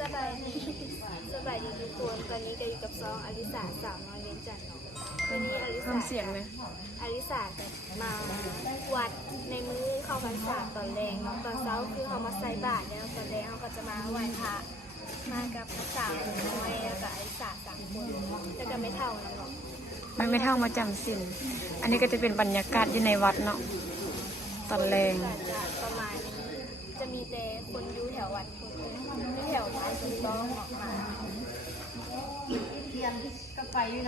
สบายดีสบายดีทุกคนตอนนี้ก็อยู่กับซองอลิสาสาวน้อยเลี้ยงจันทร์เนาะวันนี้อลิสาทำเสียงไหมอลิสาจะมาวัดในมื้อเข้าพรรษาตอนแรงเนาะตอนเช้าคือเขามาใส่บาตรแล้วตอนแรงเขาก็จะมาไหว้พระมากับสาวน้อยแล้วก็อลิสาสามคนแล้วก็ไม่เท่านั้นหรอกมันไม่เท่ามาจำสินอันนี้ก็จะเป็นบรรยากาศอยู่ในวัดเนาะตอนแรง จะมีแต่คนอยู่แถววัดคนอยู่แถววัดคนต้องออกมา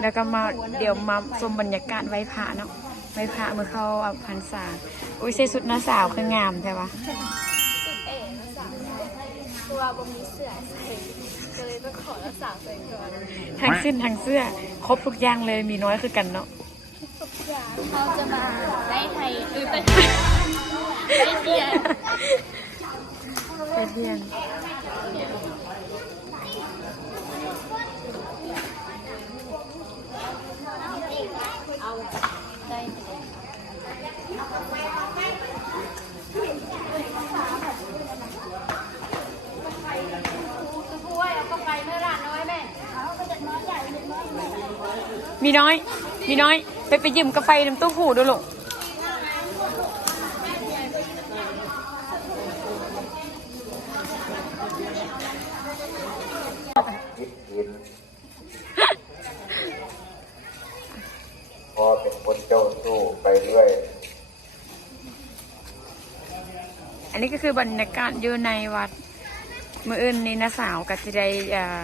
แล้วก็มาเดี๋ยวมาชมบรรยากาศไหว้พระเนาะไหว้พระเมื่อเข้าอพรรษาอุ้ยใส่สุดหน้าสาวคืองามใช่ปะสุดเอ๋รักษาตัวบมีเสื้อใส่ก็เลยต้องขอรักษาตัวเองก่อนทั้งสิ้นทั้งเสื้อครบทุกอย่างเลยมีน้อยคือกันเนาะทุกอย่างเขาจะมาได้ไทยหรือไปได้เทียนไปเรียน เอาได้กล้วยเอาก็ไปเมื่อร้านน้อยแม่มีน้อย มีน้อย ไปไปยืมกาแฟน้ำตู้หูดูลูก คิดเห็นพอเป็นคนเจ้าสู้ไปเรื่อย อันนี้ก็คือบรรยากาศอยู่ในวัดเมื่ออื่นนี้นะสาวก็จะได้อ่า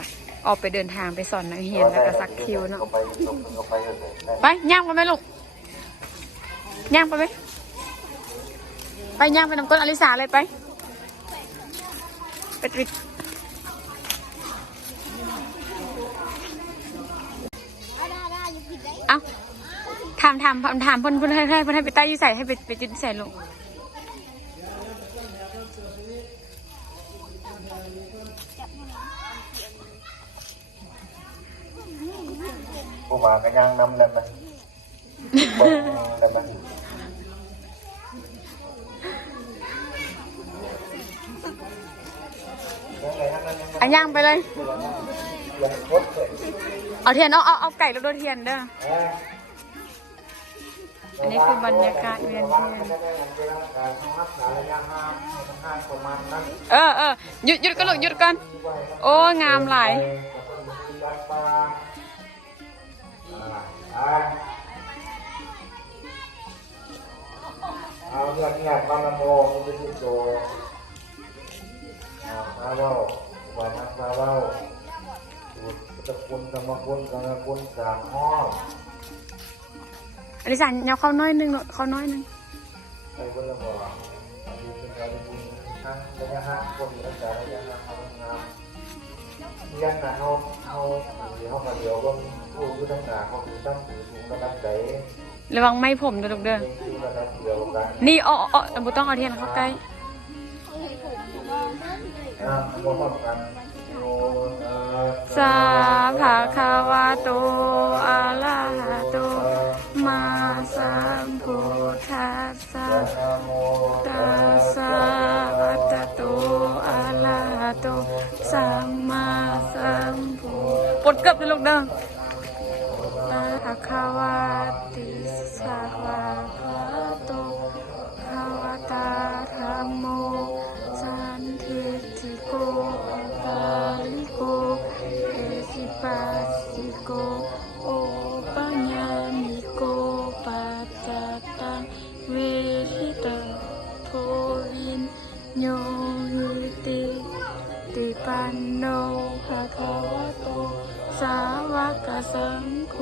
ออกไปเดินทางไปสอนนักเรียนแล้วก็สักคิวเนาะก็ไปตรงก็ไปเลยได้ไปย่างไปไหมลูกย่างไปไหมไปย่างไปน้ำต้นอลิสาเลยไปไปปิด ถามถามถามถามเพ่นเพ่นให้ให้เพ่นให้ไปใต้ยี่ใส่ให้ไปไปจิ้นใส่ลูกผู้มาก็ยังนำแล้วนะเบิ่งแล้วนะยังไงฮะนั่นยังอันย่างไปเลยยังคดเลยเอาเทียนเอาเอาเอาไก่แล้วโดนเทียนเด้อเอันนี้คือบรรยากาศเวียนเทียนเออเออหยุดหยุดกันลูกหยุดกันโอ้งามหลายเอาเรื่องเนี่ยบางโมมันเป็นที่โจอาเว้าวันนักมาเว้าตะคุณกรรมคุณกรรมคุณสามห้อง อลิสาเอาเข้าน้อยหนึงลูกเข้าน้อยหนึงไปบนระบบอายุเป็นการบุญทั้งระยะห่างคนรักษาระยะห่างทำงานเรียนนะเขาเขาเดี๋ยวเขามาเดี๋ยวก็ผู้ผู้ทั้งหนาเขาคือตั้งถือถุงระดับไหนระวังไม่ผมเด้อลูกเด้อคือระดับเดียวกันนี่อ้ออ้ออ้อบุต้องเอาเทียนเข้าใกล้นะพร้อมกันโยนะสาภาคาวาโตอะระ เกือบจะลงเด้อภาคาวา กสังโฆ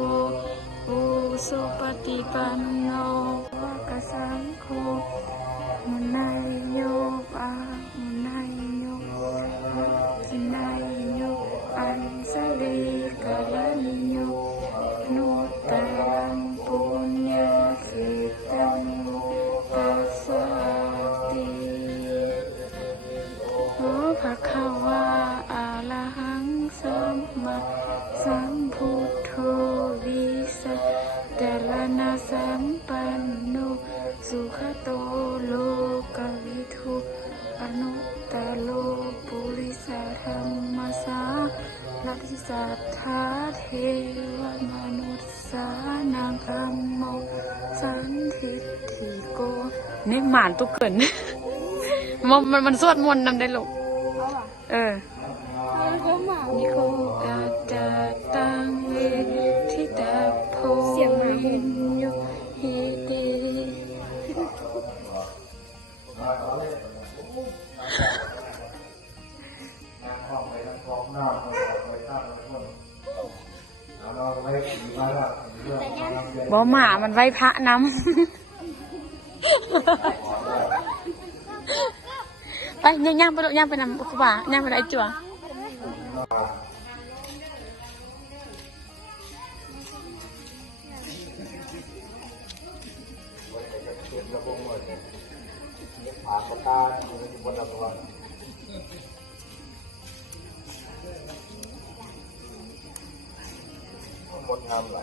อุสุปฏิปันโนภะคะสังโฆมุนัยโยปะ สัทธาเทวมนุษย์สานังธรรมโมสันทิฏฐิโกนี่หมานตุกเกินมันมันมันสวดมนต์นำได้ลูกเอาอ่ บ่หมามันไว้พระน้ำ ไปย่างย่างไปลูกย่างไปนำอุกบาย่างไปไอจั่วหมดผ่าประกาอยู่ในบนระบบหมดทำไร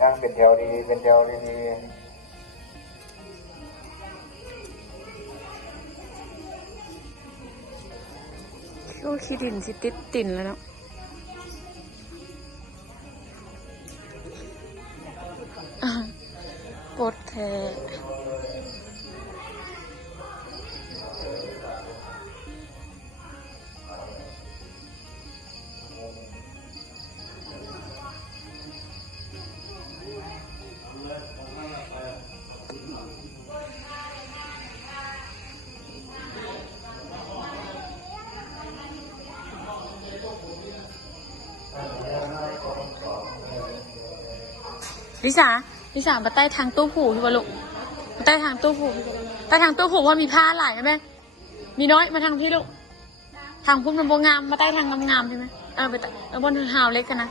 นั่งเป็นแถวดี เป็นแถวดีๆลูกขี้ดินสิติดติ่นแล้วเนาะปวดแท้ ลิสาลิสามาใต้ทางตู้ผูพี่บอลลูกมาใต้ทางตู้ผูใต้ทางตู้ผูว่ามีผ้าหลายใช่ไหมมีน้อยมาทางพี่ลูกทางพุ่มลำโพงงามมาใต้ทางงามๆใช่ไหมเออไปเออบนหาวเล็กกันนะ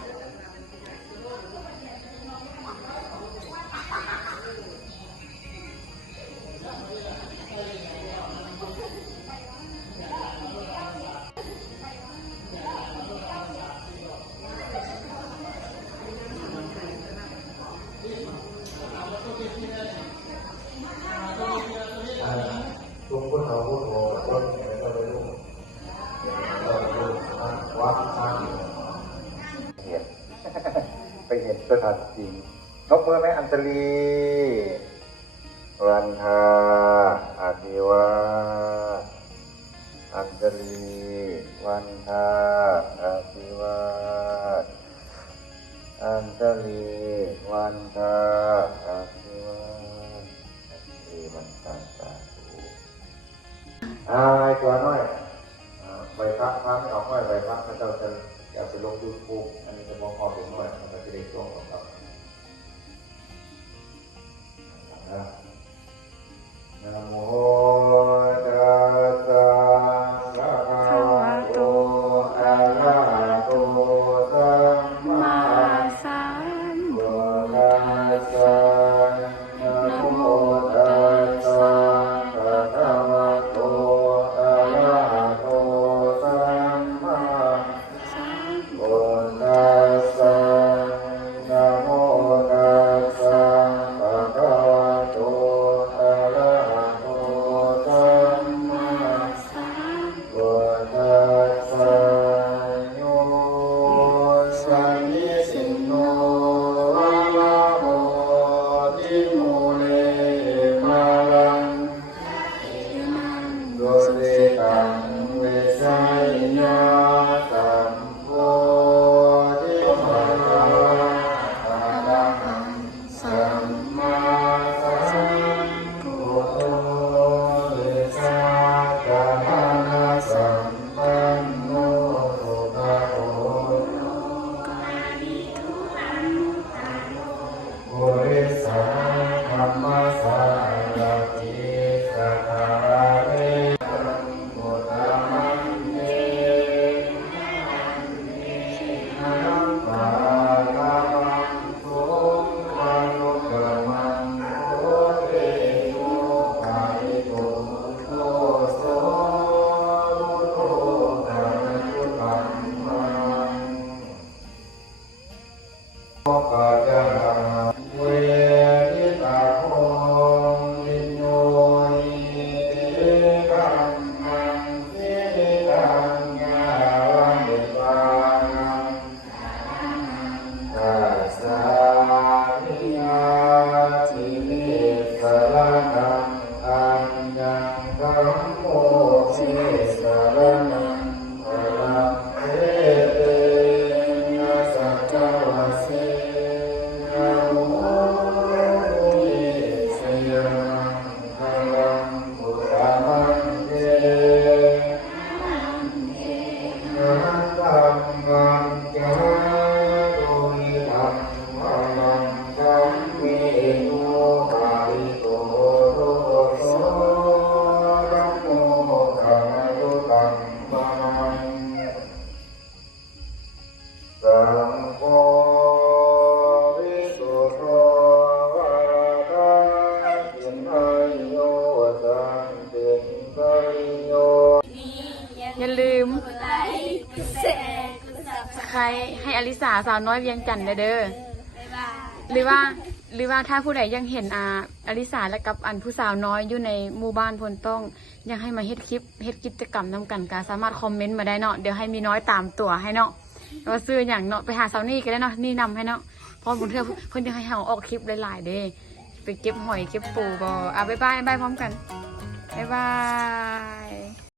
วัดท่านเห็นไปเห็นสถานจริงนกมือไหมอันตรีวันทาอาภิวาอันตรีวันทาอาภิวาอันตรีวันทาอาภิวาสเอวันตาสาธุอาไอ้ตัวน้อย อ่าใบพักพักไม่ออกน้อยใบพักพระเจ้าจะอยากไปลงยูทูบอันนี้จะมองออกเป็นน้อยมันจะได้ช่วงของเรานะนะโม โดเรตัง สาสาวน้อยเวียงจันทน์เด้อต์บ๊ายบายหรือว่า หรือว่าถ้าผู้ใดยังเห็นอาอลิสาและกับอันผู้สาวน้อยอยู่ในหมู่บ้านพนต้องยังให้มาเฮ็ดคลิปเฮ็ดกิจกรรมนำกันก็สามารถคอมเมนต์มาได้เนาะเดี๋ยวให้มีน้อยตามตัวให้เนาะว่าซื้ออย่างเนาะไปหาสาวนี่ก็ได้เนาะนี่นำให้เนาะเพราะบนเทื่อเพิ่นจะให้เฮาออกคลิปหลายๆเด้ไปเก็บหอยเก็บปูบ่อะบ๊ายบายบ๊ายบายพร้อมกันบ๊ายบาย